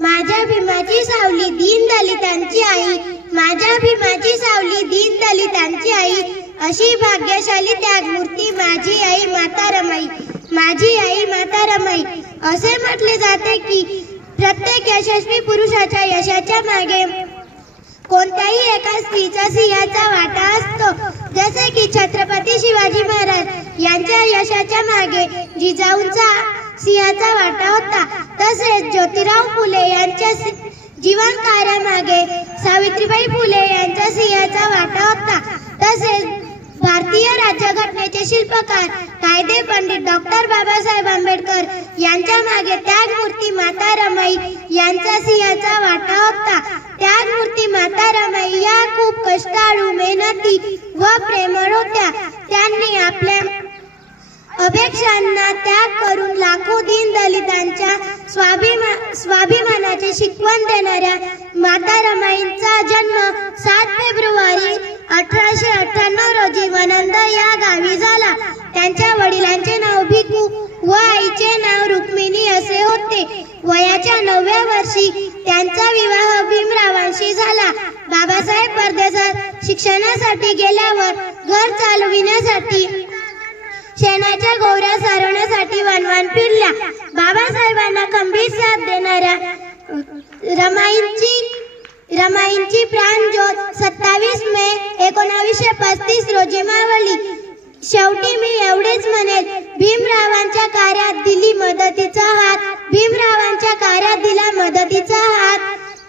माझ्या भीमाची सावली दीन दलितांची आई, माझ्या भीमाची सावली दीन दलितांची आई, अशी भाग्यशाली त्यागमूर्ती माझी आई माता रमाई, माझी आई माता रमाई. असे म्हटले जाते की प्रत्येक यशस्वी पुरुषाच्या यशाच्या मागे कोणत्याही एका स्त्रीचा सिंहाचा वाटा असतो. जसे की छत्रपती शिवाजी महाराज यांच्या यशाच्या मागे जिजाऊंचा सिंहाचा वाटा होता, तसेच ज्योतिराव फुले यांच्या जीवन कार्यामागे सावित्रीबाई फुले यांच्या सिंहाचा वाटा होता. तसेच भारतीय राज्यघटनेचे शिल्पकार कायदे पंडित डॉक्टर बाबासाहेब आंबेडकर यांच्या मागे त्यागमूर्ती माता रमाई यांचा सिंहाचा वाटा होता. त्यागमूर्ती माता रमाई या खूप कष्टाळू, मेहनती व प्रेमळ होत्या. त्यांनी आपल्या अपेक्षांना त्याग करून लाखो दीन दलितांच्या स्वाभिमानाची शिकवण देणाऱ्या माता रमाईंचा जन्म 7 फेब्रुवारी 1898 रोजी वनंद या गावी झाला. त्यांच्या वडिलांचे नाव भिकू व आईचे नाव रुक्मिणी असे होते. वयाच्या 9व्या वर्षी त्यांचा विवाह भीमरावांशी झाला. बाबासाहेब परदेशात शिक्षणासाठी गेल्यावर घर चालविण्यासाठी शेणाच्या गोवऱ्या सारवण्यासाठी वनवान फिरल्या. बाबासाहेबांना खंबीर साथ देणाऱ्या रमाईंची प्राणज्योत 27 मे 1935 रोजी मावळली. शेवटी मी एवढेच म्हणेल, भीमरावांच्या कार्यात दिली मदतीचा हात, भीमरावांच्या कार्यात दिला मदतीचा हात,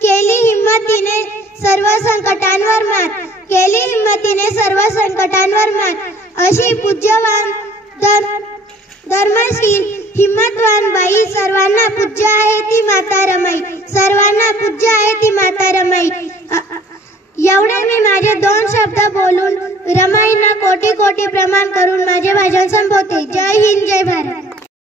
केली हिम्मतीने सर्व संकटांवर मात, केली हिम्मतीने सर्व संकटांवर मात. अशी पूज्यवान धर्मशील हिम्मतवान बाई सर्वांना पूज्य आहे ती माता रमाई, सर्वांना पूज्य आहे ती माता रमाई. एवढे मी माझे 2 शब्द बोलून रमाईंना कोटी कोटी प्रणाम करून माझे भाषण संपवते. जय हिंद.